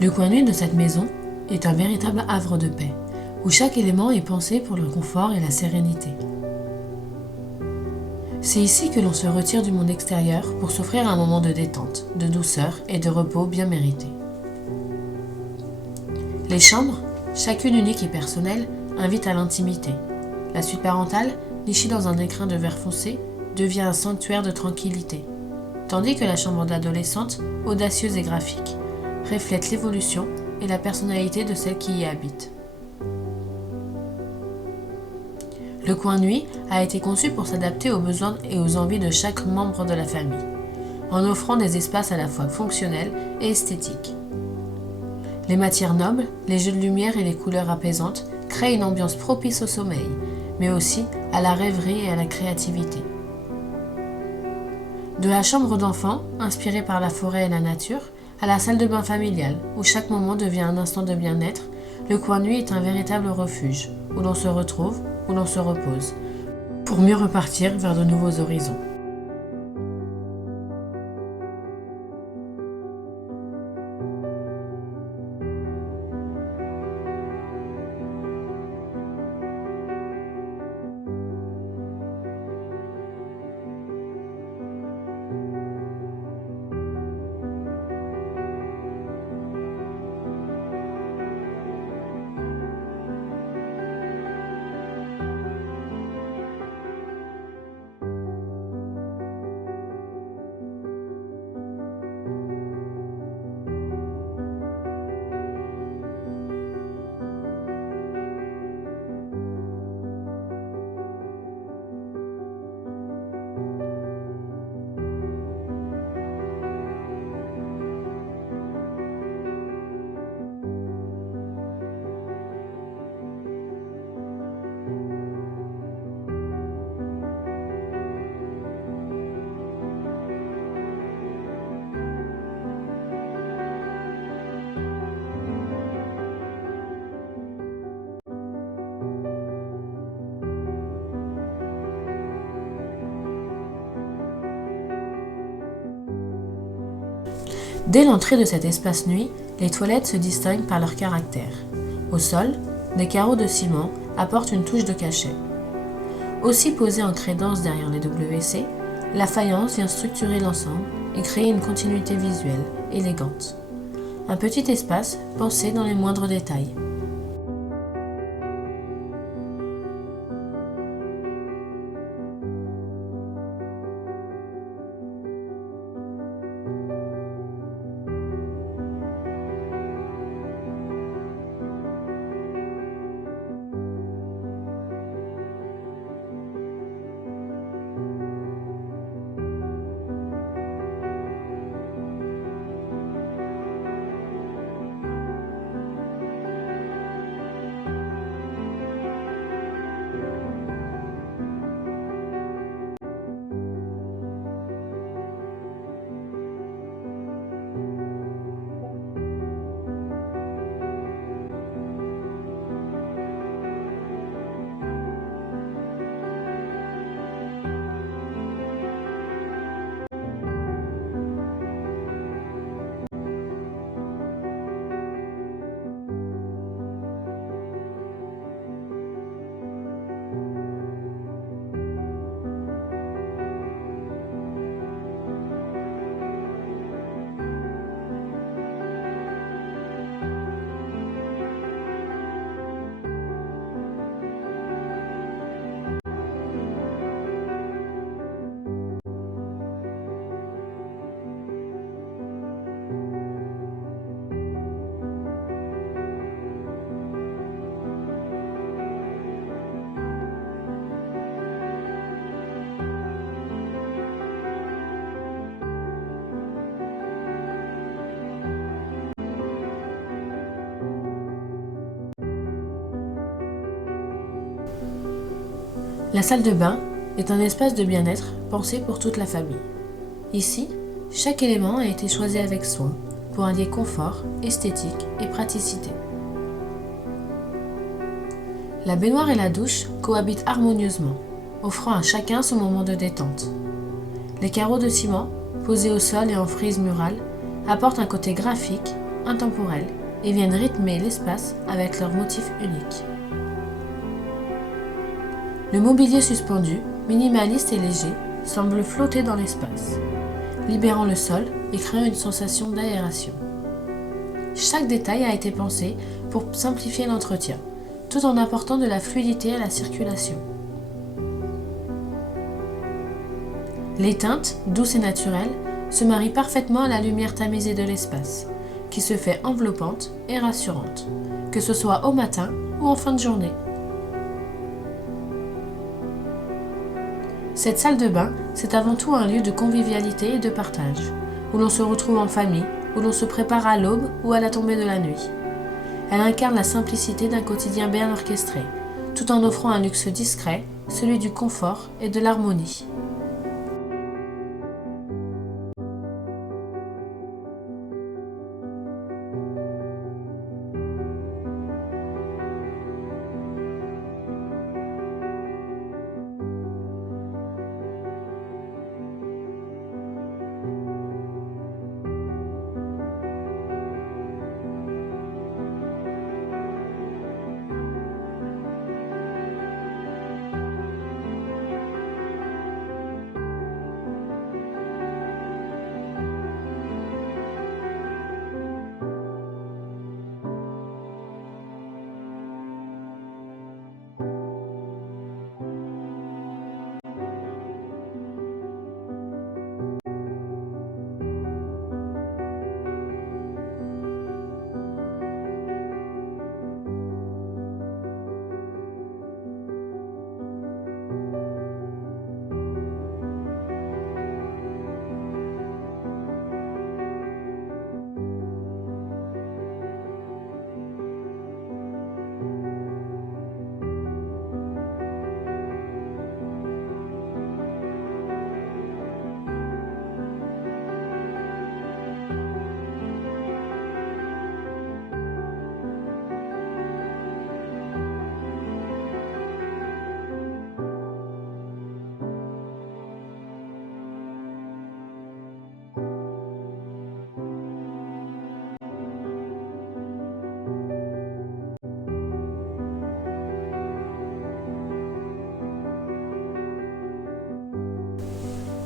Le coin nuit de cette maison est un véritable havre de paix, où chaque élément est pensé pour le confort et la sérénité. C'est ici que l'on se retire du monde extérieur pour s'offrir un moment de détente, de douceur et de repos bien mérité. Les chambres, chacune unique et personnelle, invitent à l'intimité. La suite parentale, nichée dans un écrin de verre foncé, devient un sanctuaire de tranquillité, tandis que la chambre d'adolescente, audacieuse et graphique, reflète l'évolution et la personnalité de celle qui y habite. Le coin nuit a été conçu pour s'adapter aux besoins et aux envies de chaque membre de la famille, en offrant des espaces à la fois fonctionnels et esthétiques. Les matières nobles, les jeux de lumière et les couleurs apaisantes créent une ambiance propice au sommeil, mais aussi à la rêverie et à la créativité. De la chambre d'enfant, inspirée par la forêt et la nature, à la salle de bain familiale, où chaque moment devient un instant de bien-être, le coin nuit est un véritable refuge, où l'on se retrouve, où l'on se repose, pour mieux repartir vers de nouveaux horizons. Dès l'entrée de cet espace nuit, les toilettes se distinguent par leur caractère. Au sol, des carreaux de ciment apportent une touche de cachet. Aussi posée en crédence derrière les WC, la faïence vient structurer l'ensemble et créer une continuité visuelle, élégante. Un petit espace pensé dans les moindres détails. La salle de bain est un espace de bien-être pensé pour toute la famille. Ici, chaque élément a été choisi avec soin pour allier confort, esthétique et praticité. La baignoire et la douche cohabitent harmonieusement, offrant à chacun son moment de détente. Les carreaux de ciment, posés au sol et en frise murale, apportent un côté graphique intemporels et viennent rythmer l'espace avec leur motif unique. Le mobilier suspendu, minimaliste et léger, semble flotter dans l'espace, libérant le sol et créant une sensation d'aération. Chaque détail a été pensé pour simplifier l'entretien, tout en apportant de la fluidité à la circulation. Les teintes, douces et naturelles, se marient parfaitement à la lumière tamisée de l'espace, qui se fait enveloppante et rassurante, que ce soit au matin ou en fin de journée. Cette salle de bain, c'est avant tout un lieu de convivialité et de partage, où l'on se retrouve en famille, où l'on se prépare à l'aube ou à la tombée de la nuit. Elle incarne la simplicité d'un quotidien bien orchestré, tout en offrant un luxe discret, celui du confort et de l'harmonie.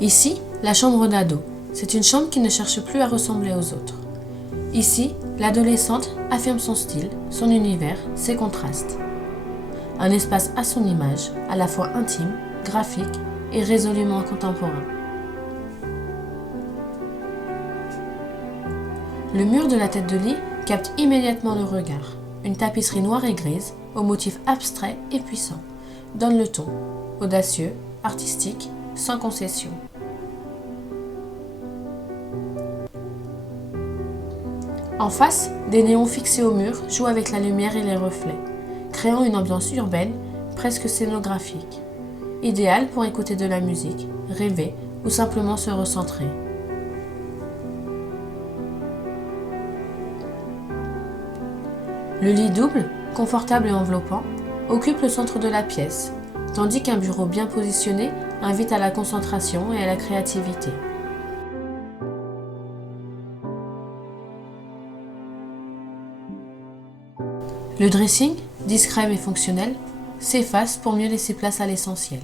Ici, la chambre d'ado. C'est une chambre qui ne cherche plus à ressembler aux autres. Ici, l'adolescente affirme son style, son univers, ses contrastes. Un espace à son image, à la fois intime, graphique et résolument contemporain. Le mur de la tête de lit capte immédiatement le regard. Une tapisserie noire et grise, aux motifs abstraits et puissants, donne le ton, audacieux, artistique, sans concession. En face, des néons fixés au mur jouent avec la lumière et les reflets, créant une ambiance urbaine, presque scénographique, idéale pour écouter de la musique, rêver ou simplement se recentrer. Le lit double, confortable et enveloppant, occupe le centre de la pièce, tandis qu'un bureau bien positionné invite à la concentration et à la créativité. Le dressing, discret mais fonctionnel, s'efface pour mieux laisser place à l'essentiel.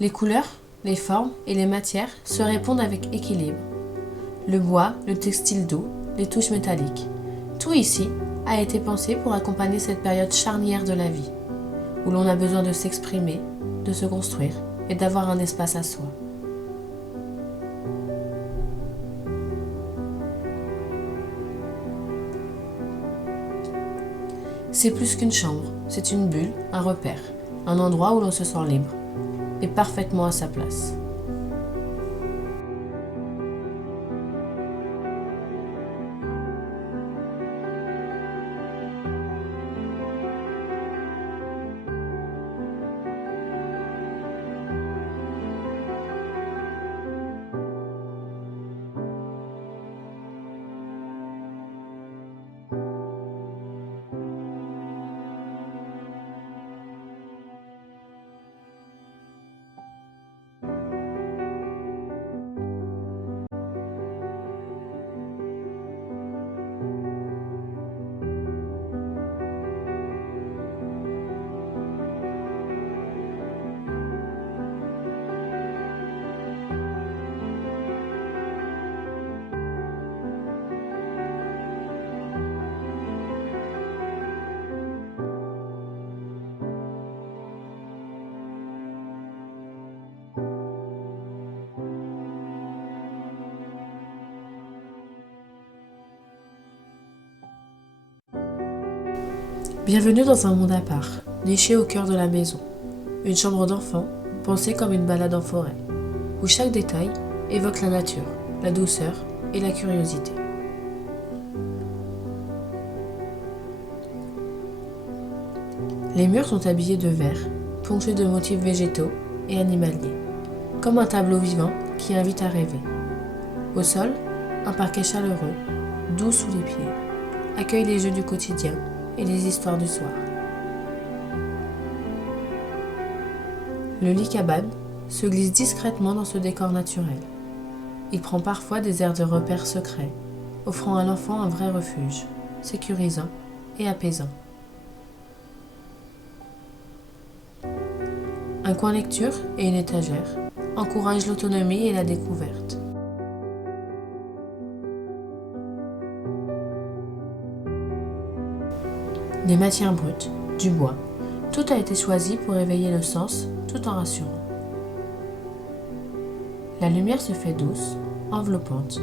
Les couleurs, les formes et les matières se répondent avec équilibre. Le bois, le textile doux, les touches métalliques. Tout ici a été pensé pour accompagner cette période charnière de la vie, où l'on a besoin de s'exprimer, de se construire et d'avoir un espace à soi. C'est plus qu'une chambre, c'est une bulle, un repère, un endroit où l'on se sent libre et parfaitement à sa place. Bienvenue dans un monde à part, niché au cœur de la maison. Une chambre d'enfant, pensée comme une balade en forêt, où chaque détail évoque la nature, la douceur et la curiosité. Les murs sont habillés de vert, ponctués de motifs végétaux et animaliers, comme un tableau vivant qui invite à rêver. Au sol, un parquet chaleureux, doux sous les pieds, accueille les jeux du quotidien et les histoires du soir. Le lit cabane se glisse discrètement dans ce décor naturel. Il prend parfois des airs de repères secrets, offrant à l'enfant un vrai refuge, sécurisant et apaisant. Un coin lecture et une étagère encouragent l'autonomie et la découverte. Des matières brutes, du bois, tout a été choisi pour éveiller le sens tout en rassurant. La lumière se fait douce, enveloppante.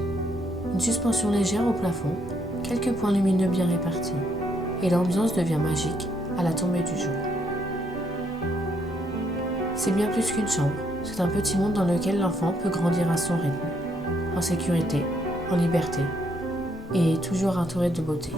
Une suspension légère au plafond, quelques points lumineux bien répartis, et l'ambiance devient magique à la tombée du jour. C'est bien plus qu'une chambre, c'est un petit monde dans lequel l'enfant peut grandir à son rythme, en sécurité, en liberté, et toujours entouré de beauté.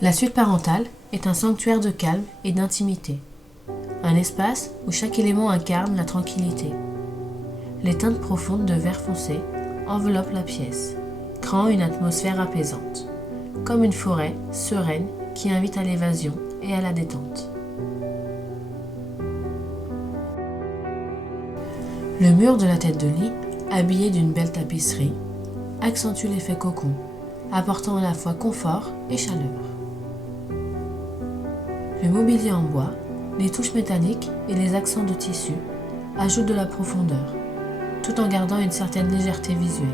La suite parentale est un sanctuaire de calme et d'intimité, un espace où chaque élément incarne la tranquillité. Les teintes profondes de vert foncé enveloppent la pièce, créant une atmosphère apaisante, comme une forêt sereine qui invite à l'évasion et à la détente. Le mur de la tête de lit, habillé d'une belle tapisserie, accentue l'effet cocon, apportant à la fois confort et chaleur. Le mobilier en bois, les touches métalliques et les accents de tissu ajoutent de la profondeur, tout en gardant une certaine légèreté visuelle.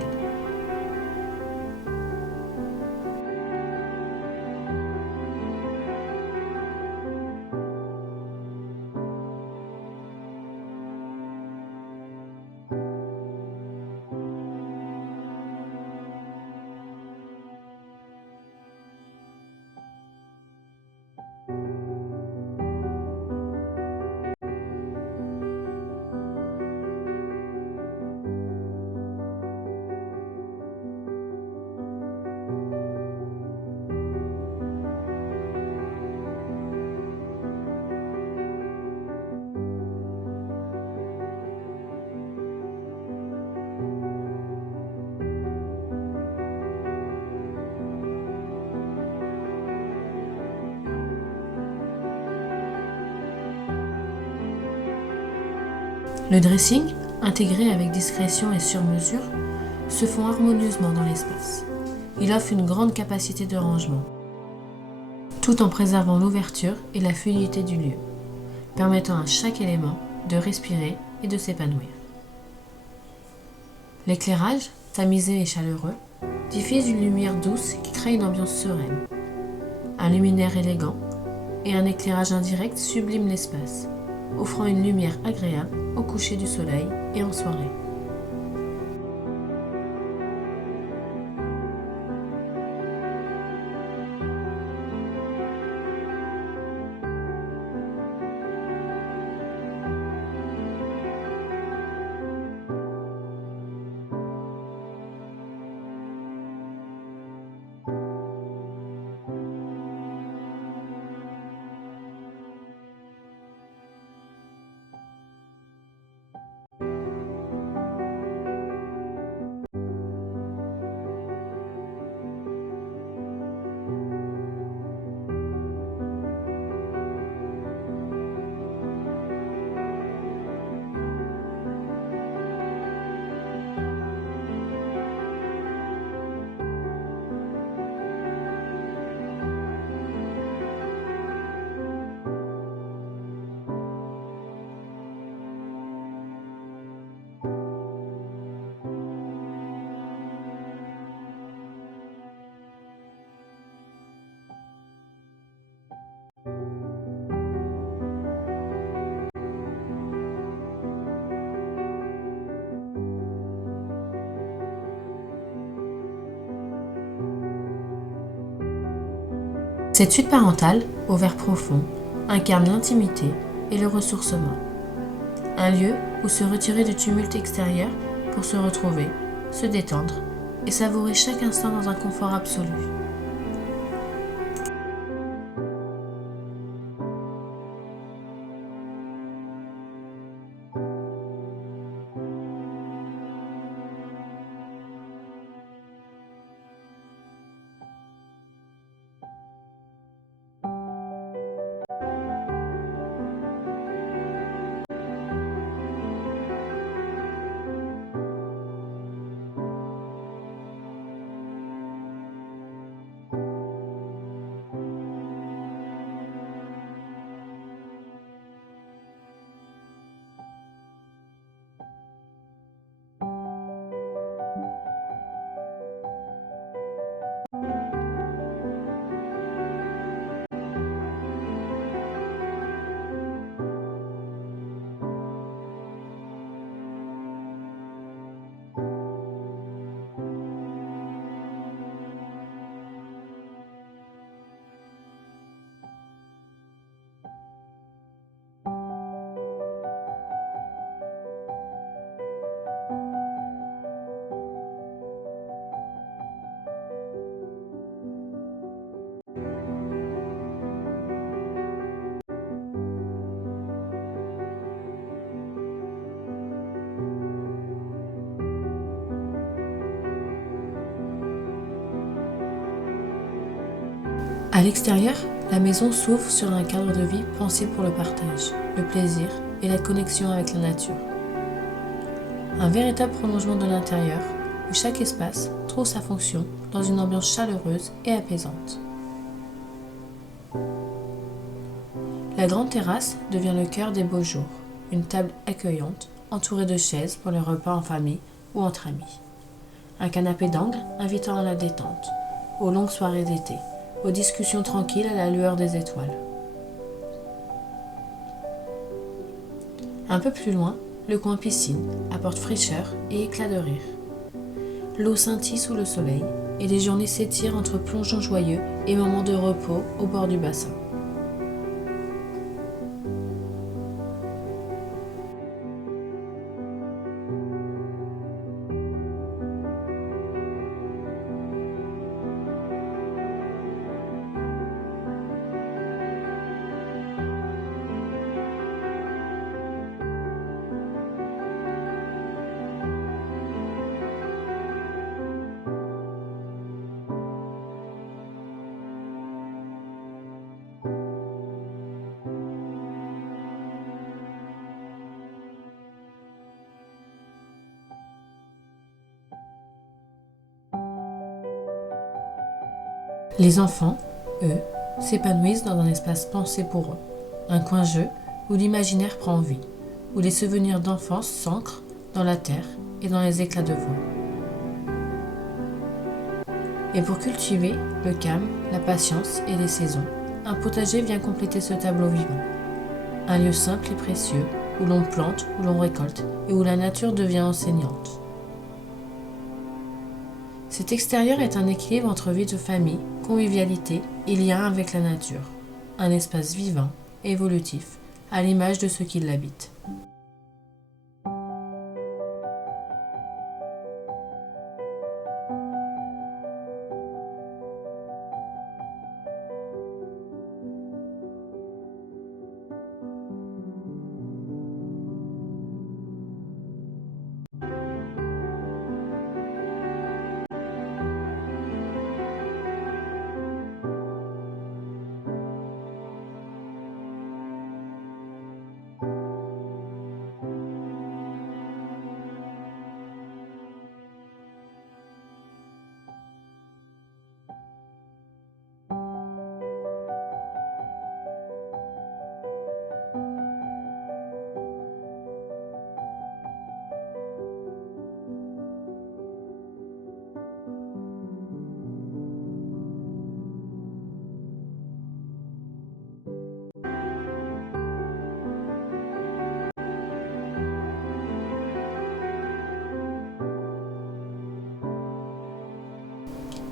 Le dressing, intégré avec discrétion et sur mesure, se fond harmonieusement dans l'espace. Il offre une grande capacité de rangement, tout en préservant l'ouverture et la fluidité du lieu, permettant à chaque élément de respirer et de s'épanouir. L'éclairage, tamisé et chaleureux, diffuse une lumière douce qui crée une ambiance sereine. Un luminaire élégant et un éclairage indirect subliment l'espace, offrant une lumière agréable au coucher du soleil et en soirée. Cette suite parentale, au vert profond, incarne l'intimité et le ressourcement. Un lieu où se retirer du tumulte extérieur pour se retrouver, se détendre et savourer chaque instant dans un confort absolu. À l'extérieur, la maison s'ouvre sur un cadre de vie pensé pour le partage, le plaisir et la connexion avec la nature. Un véritable prolongement de l'intérieur où chaque espace trouve sa fonction dans une ambiance chaleureuse et apaisante. La grande terrasse devient le cœur des beaux jours, une table accueillante entourée de chaises pour les repas en famille ou entre amis. Un canapé d'angle invitant à la détente, aux longues soirées d'été, aux discussions tranquilles à la lueur des étoiles. Un peu plus loin, le coin piscine apporte fraîcheur et éclat de rire. L'eau scintille sous le soleil et les journées s'étirent entre plongeons joyeux et moments de repos au bord du bassin. Les enfants, eux, s'épanouissent dans un espace pensé pour eux, un coin jeu où l'imaginaire prend vie, où les souvenirs d'enfance s'ancrent dans la terre et dans les éclats de voix. Et pour cultiver le calme, la patience et les saisons, un potager vient compléter ce tableau vivant. Un lieu simple et précieux, où l'on plante, où l'on récolte, et où la nature devient enseignante. Cet extérieur est un équilibre entre vie de famille, convivialité et lien avec la nature. Un espace vivant, évolutif, à l'image de ceux qui l'habitent.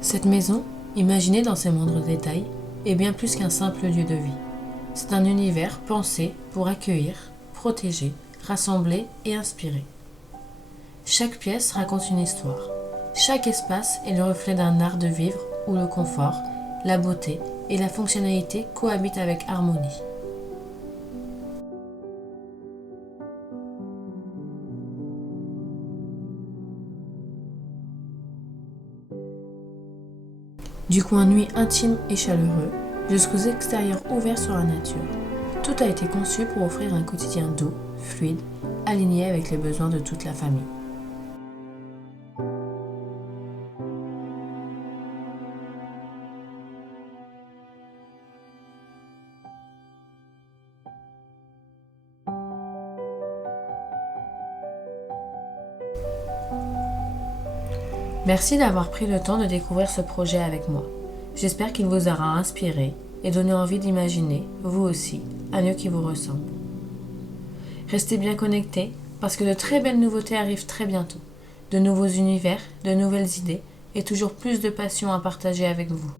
Cette maison, imaginée dans ses moindres détails, est bien plus qu'un simple lieu de vie. C'est un univers pensé pour accueillir, protéger, rassembler et inspirer. Chaque pièce raconte une histoire. Chaque espace est le reflet d'un art de vivre où le confort, la beauté et la fonctionnalité cohabitent avec harmonie. Du coin nuit intime et chaleureux jusqu'aux extérieurs ouverts sur la nature, tout a été conçu pour offrir un quotidien doux, fluide, aligné avec les besoins de toute la famille. Merci d'avoir pris le temps de découvrir ce projet avec moi. J'espère qu'il vous aura inspiré et donné envie d'imaginer, vous aussi, un lieu qui vous ressemble. Restez bien connectés parce que de très belles nouveautés arrivent très bientôt. De nouveaux univers, de nouvelles idées et toujours plus de passion à partager avec vous.